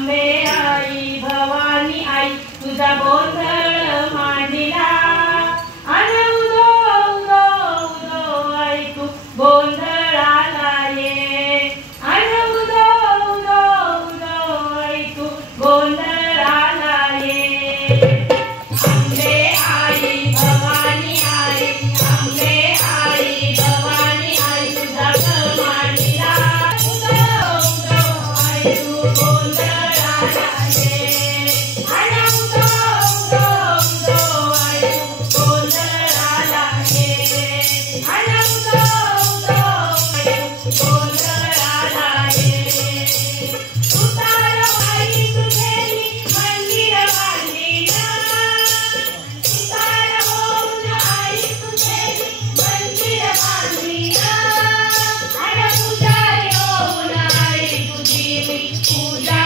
अंबे आई भवानी आई तुझा गोंधळ मांडिला आणि उदो उदो उदो आई तू गोंधळाला ये आणि उदो उदो उदो आई तू गोंधळाला ये अंबे आई भवानी आई अंबे आई भवानी आई तुझा गोंधळ मांडिला उदो उदो आई तू गोंधळाला ये आणि उदो उदो उदो आई तू गोंधळाला ये आणि उदो उदो आई तू गोंधळाला ये तुतार आई तुझेली मंदिर बांधिला तुतार होऊन आई तुझेली मंदिर बांधिला आणि पुजारी होऊन आई तुझी मी पूजा